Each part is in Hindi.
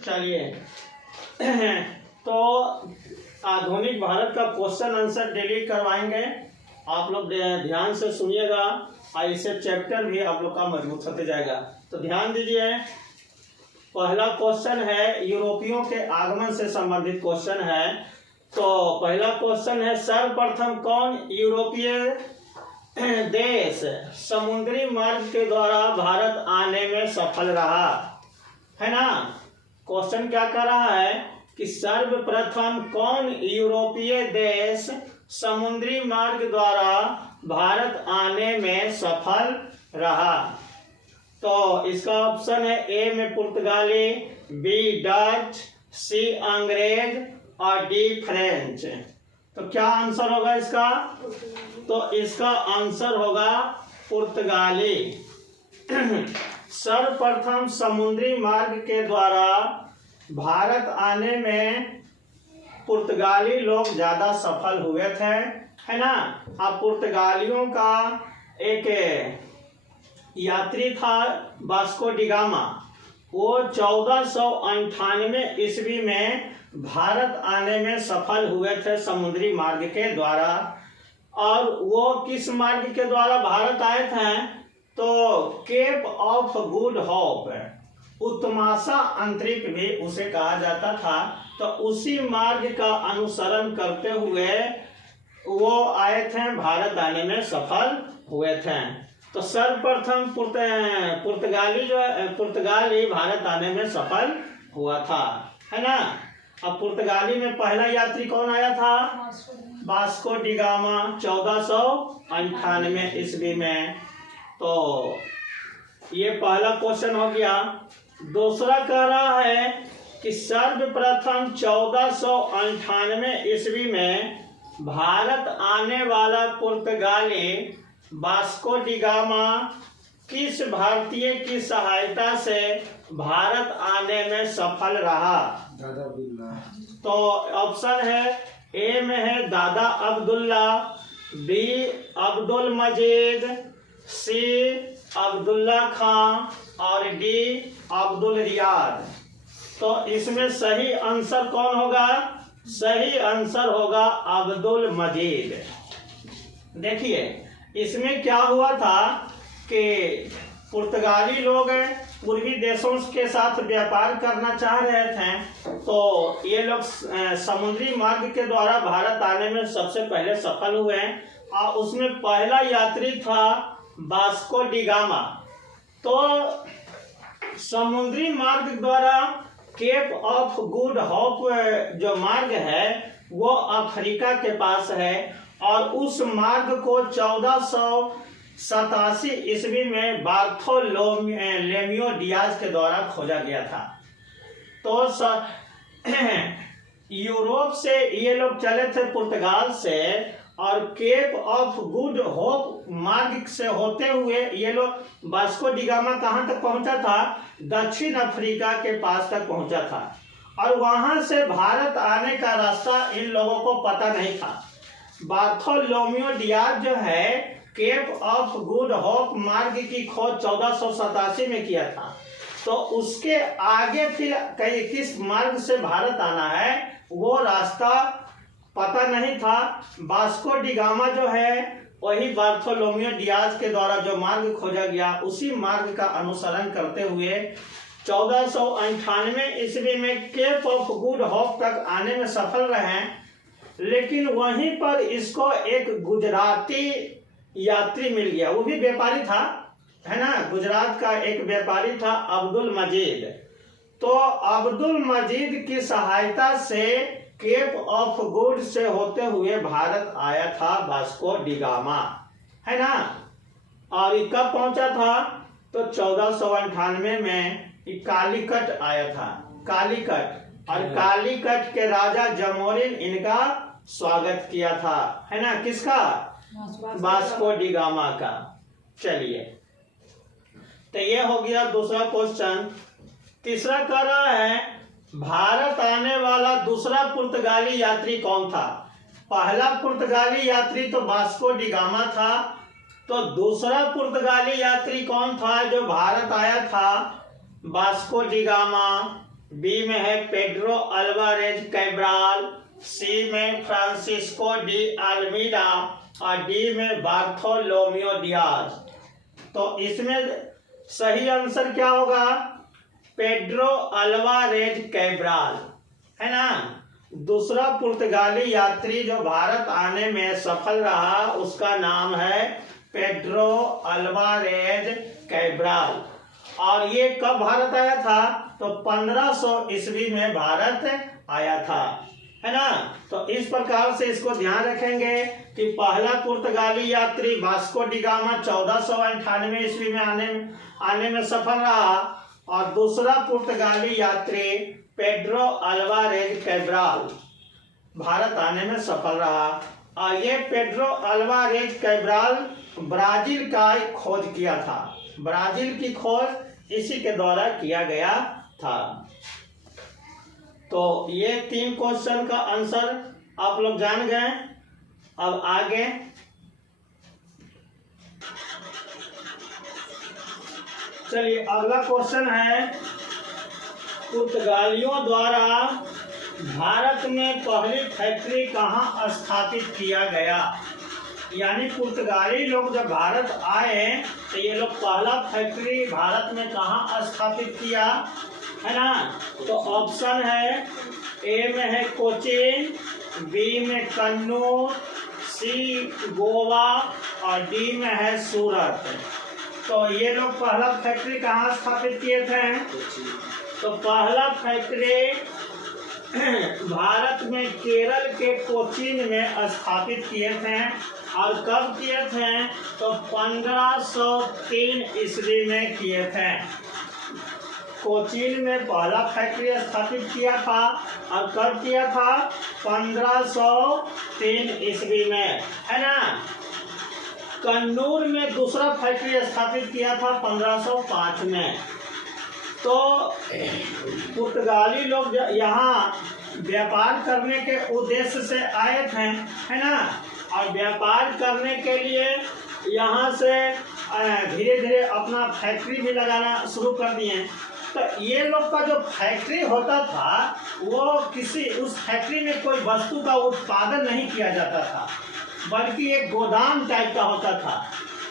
चलिए तो आधुनिक भारत का क्वेश्चन आंसर डिलीट करवाएंगे। आप लोग ध्यान से सुनिएगा और इससे चैप्टर भी आप लोग का मजबूत होते जाएगा। तो ध्यान दीजिए, पहला क्वेश्चन है यूरोपियों के आगमन से संबंधित क्वेश्चन है। तो पहला क्वेश्चन है, सर्वप्रथम कौन यूरोपीय देश समुद्री मार्ग के द्वारा भारत आने में सफल रहा, है ना। क्वेश्चन क्या कर रहा है कि सर्वप्रथम कौन यूरोपीय देश समुद्री मार्ग द्वारा भारत आने में सफल रहा। तो इसका ऑप्शन है ए में पुर्तगाली, बी डच, सी अंग्रेज और डी फ्रेंच। तो क्या आंसर होगा इसका? तो इसका आंसर होगा पुर्तगाली। सर्वप्रथम समुद्री मार्ग के द्वारा भारत आने में पुर्तगाली लोग ज्यादा सफल हुए थे, है ना। अब पुर्तगालियों का एक यात्री था वास्को डी गामा, वो 1498 ईस्वी में भारत आने में सफल हुए थे समुद्री मार्ग के द्वारा। और वो किस मार्ग के द्वारा भारत आए थे? तो केप ऑफ गुड होप, उत्तमाशा अंतरिक्ष भी उसे कहा जाता था। तो उसी मार्ग का अनुसरण करते हुए वो आए थे, भारत आने में सफल हुए थे। तो सर्वप्रथम पुर्तगाली भारत आने में सफल हुआ था, है ना। अब पुर्तगाली में पहला यात्री कौन आया था? वास्को डी गामा 1498 ईस्वी में। तो ये पहला क्वेश्चन हो गया। दूसरा कह रहा है कि सर्वप्रथम 1498 ईस्वी में भारत आने वाला पुर्तगाली वास्को डी गामा किस भारतीय की सहायता से भारत आने में सफल रहा? दादा अब्दुल्ला। तो ऑप्शन है ए में है दादा अब्दुल्ला, बी अब्दुल मजीद, सी अब्दुल्ला खान और डी अब्दुल रियाद। तो इसमें सही आंसर कौन होगा? सही आंसर होगा अब्दुल मजीद। देखिए इसमें क्या हुआ था कि पुर्तगाली लोग पूर्वी देशों के साथ व्यापार करना चाह रहे थे। तो ये लोग समुद्री मार्ग के द्वारा भारत आने में सबसे पहले सफल हुए और उसमें पहला यात्री था वास्को डी गामा। तो समुद्री मार्ग द्वारा केप ऑफ गुड होप जो मार्ग है वो अफ्रीका के पास है और उस मार्ग को 1487 ईस्वी में बार्थोलोमेयो डियाज के द्वारा खोजा गया था। तो यूरोप से ये लोग चले थे पुर्तगाल से और केप ऑफ गुड होप मार्ग से होते हुए ये लोग वास्को डी गामा कहाँ तक पहुंचा था? दक्षिण अफ्रीका के पास तक पहुंचा था। और वहां से भारत आने का रास्ता इन लोगों को पता नहीं था। बार्थोलोमेयो डियाज जो है केप ऑफ गुड होप मार्ग की खोज 1487 में किया था। तो उसके आगे फिर कई किस मार्ग से भारत आना है वो रास्ता पता नहीं था। वास्को डी गामा जो है वही बार्थोलोमेयो डियाज के द्वारा जो मार्ग खोजा गया उसी मार्ग का अनुसरण करते हुए 1498 ईस्वी में केप ऑफ गुड होप तक आने में सफल रहे। लेकिन वहीं पर इसको एक गुजराती यात्री मिल गया, वो भी व्यापारी था, है ना। गुजरात का एक व्यापारी था अब्दुल मजीद। तो अब्दुल मजीद की सहायता से केप ऑफ गुड से होते हुए भारत आया था वास्को डी गामा, है ना। और ये कब पहुंचा था? तो 1498 में कालीकट आया था, कालीकट। और कालीकट के राजा जमोरिन इनका स्वागत किया था, है ना। किसका? वास्को डी गामा का। चलिए तो ये हो गया दूसरा क्वेश्चन। तीसरा कह रहा है भारत आने वाला दूसरा पुर्तगाली यात्री कौन था? पहला पुर्तगाली यात्री तो वास्को डी गामा था। तो दूसरा पुर्तगाली यात्री कौन था जो भारत आया था? वास्को डी गामा, बी में है पेड्रो अल्वारेज कैब्राल, सी में फ्रांसिस्को डी अल्मीडा और डी में बार्थोलोमियो डियाज। तो इसमें सही आंसर क्या होगा? पेड्रो अल्वारेज कैब्राल, है ना। दूसरा पुर्तगाली यात्री जो भारत आने में सफल रहा उसका नाम है पेड्रो अल्वारेज कैब्राल। और ये कब भारत आया था? तो 1500 ईस्वी में भारत आया था, है ना। तो इस प्रकार से इसको ध्यान रखेंगे कि पहला पुर्तगाली यात्री वास्को डी गामा 1498 ईस्वी में आने में सफल रहा और दूसरा पुर्तगाली यात्री पेड्रो अल्वारेज कैब्राल भारत आने में सफल रहा। और ये पेड्रो अल्वारेज कैब्राल ब्राजील का खोज किया था। ब्राजील की खोज इसी के द्वारा किया गया था। तो ये 3 क्वेश्चन का आंसर आप लोग जान गए। अब आगे चलिए, अगला क्वेश्चन है पुर्तगालियों द्वारा भारत में पहली फैक्ट्री कहाँ स्थापित किया गया? यानी पुर्तगाली लोग जब भारत आए तो ये लोग पहला फैक्ट्री भारत में कहाँ स्थापित किया, है ना। तो ऑप्शन है ए में है कोचीन, बी में कन्नूर, सी गोवा और डी में है सूरत। तो ये लोग पहला फैक्ट्री कहाँ स्थापित किए थे? तो पहला फैक्ट्री भारत में केरल के कोचीन में स्थापित किए थे। और कब किए थे? तो 1503 ईस्वी में किए थे। कोचीन में पहला फैक्ट्री स्थापित किया था और कब किया था? 1503 ईस्वी में, है ना। कन्नूर में दूसरा फैक्ट्री स्थापित किया था 1505 में। तो पुर्तगाली लोग यहाँ व्यापार करने के उद्देश्य से आए थे, है ना। और व्यापार करने के लिए यहाँ से धीरे धीरे अपना फैक्ट्री भी लगाना शुरू कर दिए। तो ये लोग का जो फैक्ट्री होता था वो उस फैक्ट्री में कोई वस्तु का उत्पादन नहीं किया जाता था, बल्कि एक गोदाम टाइप का होता था।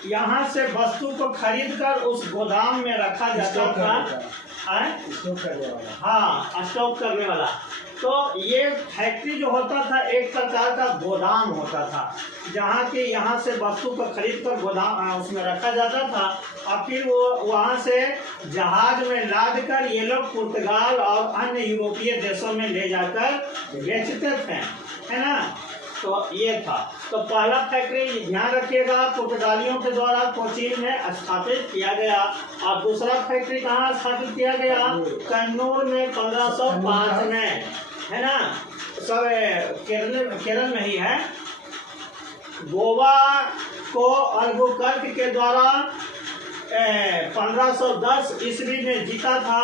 यहाँ से वस्तु को खरीद कर उस गोदाम में रखा जाता था, हाँ, स्टॉक करने वाला। तो ये फैक्ट्री जो होता था एक प्रकार का गोदाम होता था, जहाँ के यहाँ से वस्तु को खरीद कर गोदाम उसमें रखा जाता था और फिर वो वहाँ से जहाज में लाद कर ये लोग पुर्तगाल और अन्य यूरोपीय देशों में ले जाकर बेचते थे, है ना। तो ये था। तो पहला फैक्ट्री ध्यान रखिएगा पुर्तगालियों के द्वारा कोचीन में स्थापित किया गया। और दूसरा फैक्ट्री कहाँ स्थापित किया गया? कन्नूर में 1505 में, है ना। सब केरल में ही है। गोवा को अल्बुकर्क के द्वारा 1510 ईस्वी में जीता था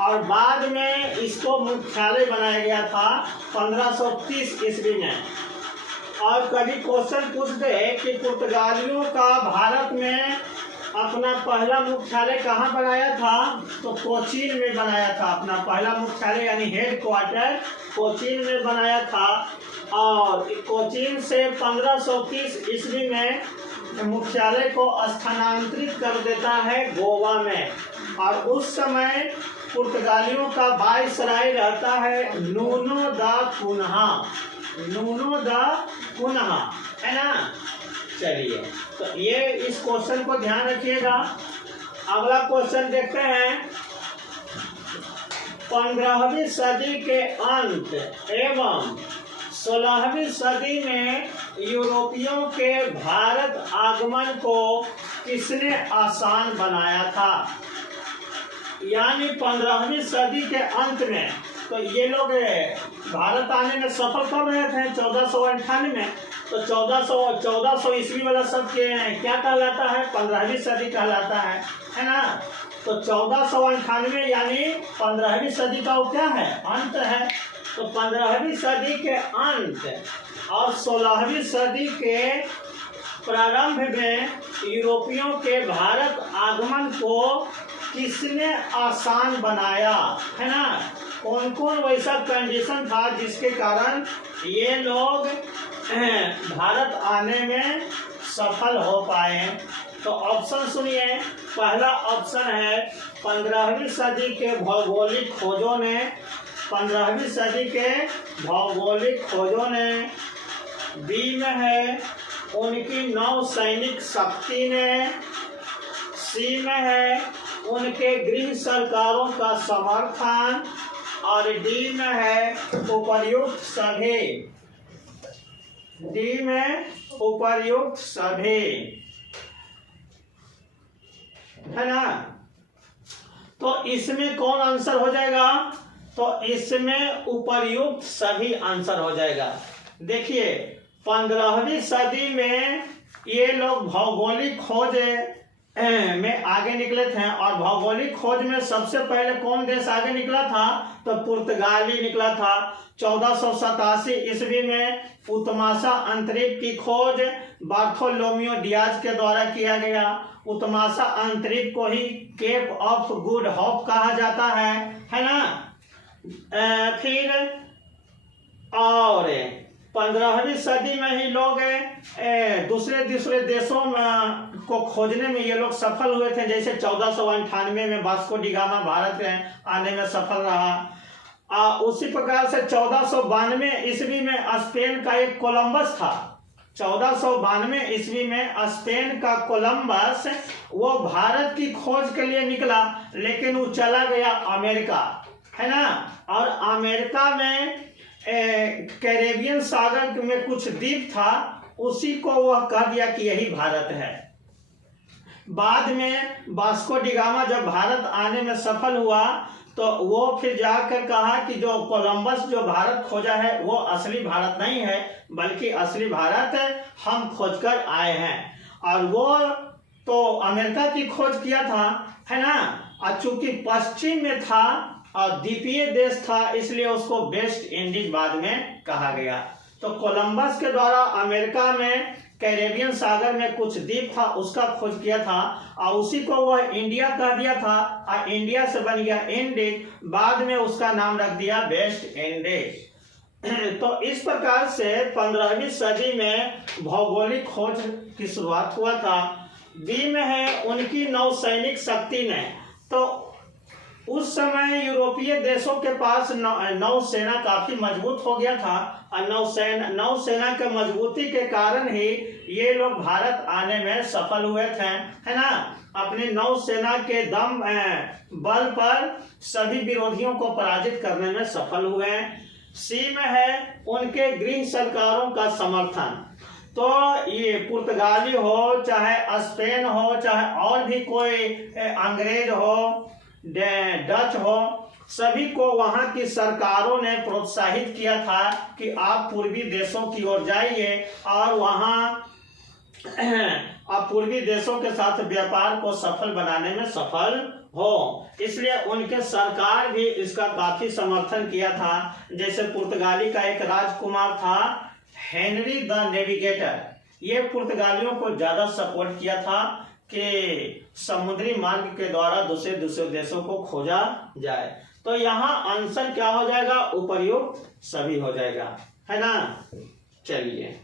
और बाद में इसको मुख्यालय बनाया गया था 1530 ईस्वी में। और कभी क्वेश्चन पूछ दे कि पुर्तगालियों का भारत में अपना पहला मुख्यालय कहाँ बनाया था? तो कोचीन में बनाया था। अपना पहला मुख्यालय यानी हेड क्वार्टर कोचीन में बनाया था। और कोचीन से 1530 ईस्वी में मुख्यालय को स्थानांतरित कर देता है गोवा में। और उस समय पुर्तगालियों का वायसराय रहता है नूनो दा कुन्हा, नूनो दा कुन्हा, है ना। चलिए, तो ये इस क्वेश्चन को ध्यान रखिएगा। अगला क्वेश्चन देखते हैं। 15वीं सदी के अंत एवं 16वीं सदी में यूरोपियों के भारत आगमन को किसने आसान बनाया था? यानी 15वीं सदी के अंत में तो ये लोग भारत आने में सफल कर रहे थे 1498 में। तो 1400 ईस्वी वाला सब क्या कहलाता है? 15वीं सदी कहलाता है ना। तो 1498 यानी 15वीं सदी का वो क्या है? अंत है। तो 15वीं सदी के अंत और 16वीं सदी के प्रारंभ में यूरोपियों के भारत आगमन को किसने आसान बनाया, है ना। कौन कौन वैसा कंडीशन था जिसके कारण ये लोग भारत आने में सफल हो पाए। तो ऑप्शन सुनिए। पहला ऑप्शन है 15वीं सदी के भौगोलिक खोजों ने, 15वीं सदी के भौगोलिक खोजों ने। बी में है उनकी नौसैनिक शक्ति ने। सी में है उनके गृह सरकारों का समर्थन। और डी में है उपर्युक्त सभी। डी में उपर्युक्त सभी, है ना। तो इसमें कौन आंसर हो जाएगा? तो इसमें उपर्युक्त सभी आंसर हो जाएगा। देखिए 15वीं सदी में ये लोग भौगोलिक खोज में आगे निकले थे। और भौगोलिक खोज में सबसे पहले कौन देश आगे निकला था? तो पुर्तगाली निकला था। 1487 ईस्वी में उत्तमासा अंतरिक्ष की खोज बार्थोलोमियो डियाज के द्वारा किया गया। उत्तमासा अंतरिक्ष को he kept of good hope कहा जाता है ना। फिर और 15वीं सदी में ही लोग दूसरे देशों को खोजने में ये लोग सफल हुए थे। जैसे 1498 में वास्को डी गामा भारत आने में सफल रहा। उसी प्रकार से 1492 ईस्वी में स्पेन का एक कोलंबस था। 1492 ईस्वी में स्पेन का कोलंबस वो भारत की खोज के लिए निकला, लेकिन वो चला गया अमेरिका, है ना। और अमेरिका में कैरेबियन सागर में कुछ द्वीप था, उसी को वह कह दिया कि यही भारत है। बाद में वास्को डी गामा जब भारत आने में सफल हुआ तो वो फिर जाकर कहा कि जो कोलंबस जो भारत खोजा है वो असली भारत नहीं है, बल्कि असली भारत हम खोजकर आए हैं। और वो तो अमेरिका की खोज किया था, है ना। और चूंकि पश्चिम में था और द्वीपीय देश था, इसलिए उसको वेस्ट इंडीज बाद में कहा गया। तो कोलंबस के द्वारा अमेरिका में कैरेबियन सागर में कुछ द्वीप था, उसका खोज किया था और उसी को वह इंडिया कह दिया था। और इंडिया से बन गया इंडीज, बाद में उसका नाम रख दिया वेस्ट इंडीज। तो इस प्रकार से 15वीं सदी में भौगोलिक खोज की शुरुआत हुआ था। बी में है उनकी नौसैनिक शक्ति ने। तो उस समय यूरोपीय देशों के पास नौसेना काफी मजबूत हो गया था और नौसेना के मजबूती के कारण ही ये लोग भारत आने में सफल हुए थे, है ना। अपनी नौसेना के दम बल पर सभी विरोधियों को पराजित करने में सफल हुए। सी में है उनके गृह सरकारों का समर्थन। तो ये पुर्तगाली हो, चाहे स्पेन हो, चाहे और भी कोई अंग्रेज हो, डच हो, सभी को वहां की सरकारों ने प्रोत्साहित किया था कि आप पूर्वी देशों की ओर जाइए और वहां आप पूर्वी देशों के साथ व्यापार को सफल बनाने में सफल हो। इसलिए उनके सरकार भी इसका काफी समर्थन किया था। जैसे पुर्तगाली का एक राजकुमार था हेनरी द नेविगेटर, ये पुर्तगालियों को ज्यादा सपोर्ट किया था कि समुद्री मार्ग के द्वारा दूसरे देशों को खोजा जाए। तो यहाँ आंसर क्या हो जाएगा? उपर्युक्त सभी हो जाएगा, है ना। चलिए।